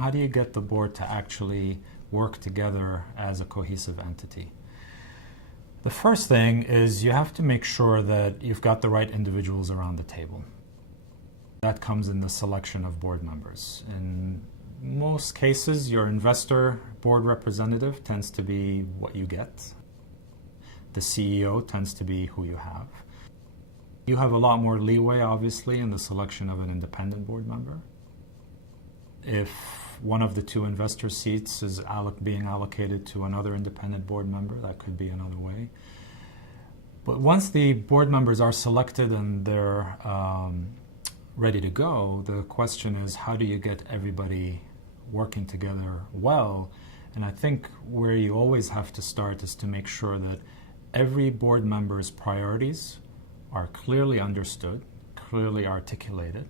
How do you get the board to actually work together as a cohesive entity? The first thing is you have to make sure that you've got the right individuals around the table. That comes in the selection of board members. In most cases, your investor board representative tends to be what you get. The CEO tends to be who you have. You have a lot more leeway, obviously, in the selection of an independent board member. If one of the two investor seats is being allocated to another independent board member, that could be another way. But once the board members are selected and they're ready to go, the question is, how do you get everybody working together well? And I think where you always have to start is to make sure that every board member's priorities are clearly understood, clearly articulated,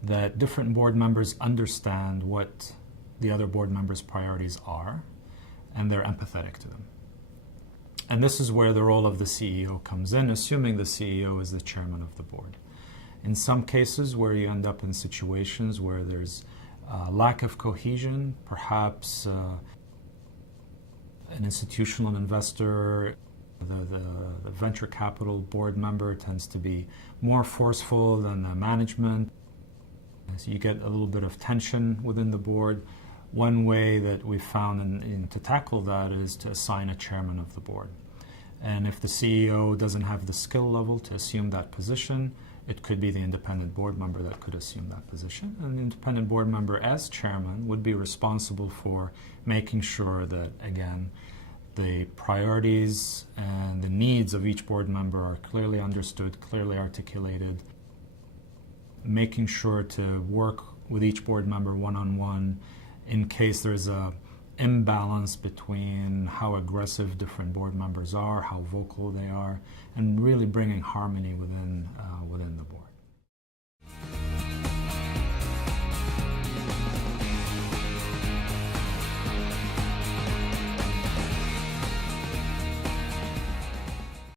that different board members understand what the other board members' priorities are, and they're empathetic to them. And this is where the role of the CEO comes in, assuming the CEO is the chairman of the board. In some cases where you end up in situations where there's lack of cohesion, perhaps an institutional investor, the venture capital board member tends to be more forceful than the management. So you get a little bit of tension within the board. One way that we've found to tackle that is to assign a chairman of the board. And if the CEO doesn't have the skill level to assume that position, it could be the independent board member that could assume that position. And the independent board member, as chairman, would be responsible for making sure that, again, the priorities and the needs of each board member are clearly understood, clearly articulated, making sure to work with each board member one-on-one in case there's an imbalance between how aggressive different board members are, how vocal they are, and really bringing harmony within the board.